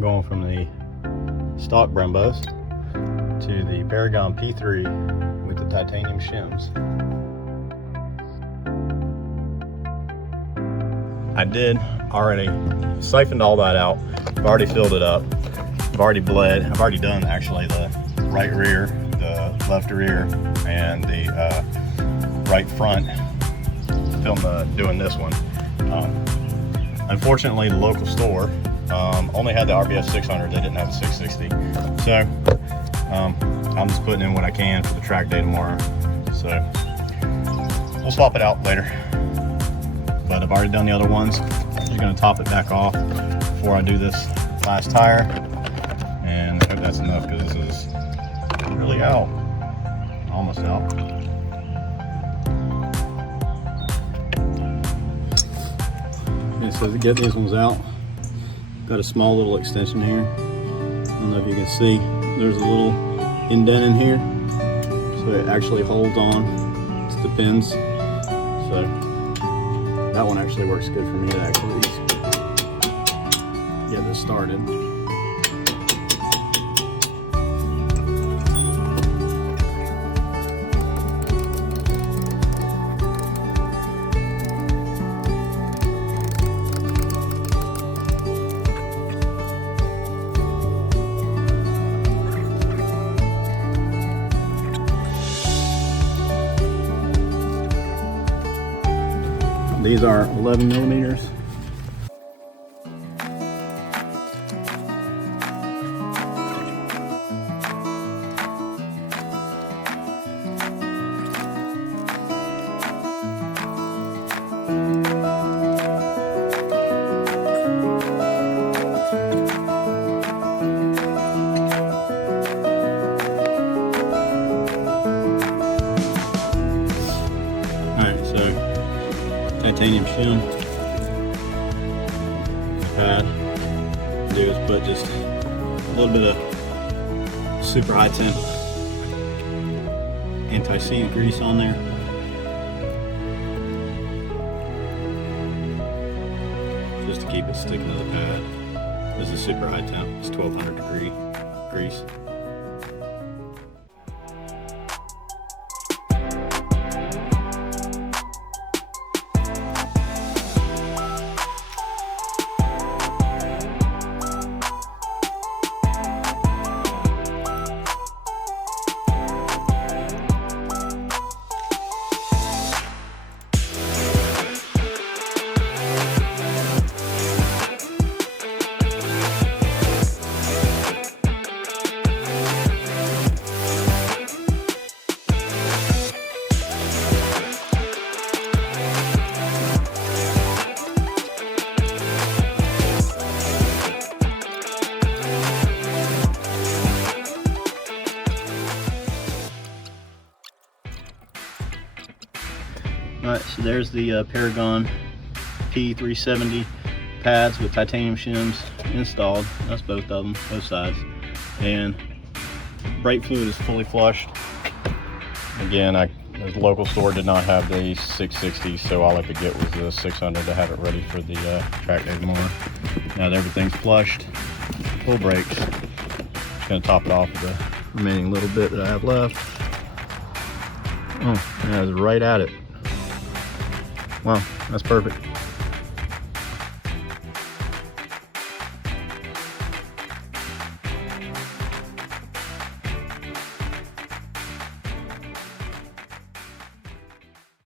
going from the stock Brembos to the Paragon P3 with the titanium shims. I did already siphoned all that out. I've already filled it up. I've already bled. I've already done actually the right rear, the left rear, and the right front. Doing this one. Unfortunately, the local store only had the RBS 600. They didn't have the 660. So I'm just putting in what I can for the track day tomorrow. So we'll swap it out later. But I've already done the other ones. I'm just going to top it back off before I do this last tire. And I hope that's enough because this is really out. Almost out. Okay, so to get these ones out, got a small little extension here. I don't know if you can see, there's a little indent in here. So it actually holds on to the pins. So that one actually works good for me to actually get this started. These are 11 millimeters. Titanium shim. Pad. Do is put just a little bit of super high temp anti-seed grease on there. Just to keep it sticking to the pad. This is super high temp. It's 1200 degree grease. Alright, so there's the Paragon P370 pads with titanium shims installed. That's both of them, both sides. And brake fluid is fully flushed. Again, the local store did not have the 660, so all I could get was the 600 to have it ready for the track day tomorrow. Now that everything's flushed, full brakes. Just gonna top it off with the remaining little bit that I have left. Oh, that was right at it. Wow, that's perfect.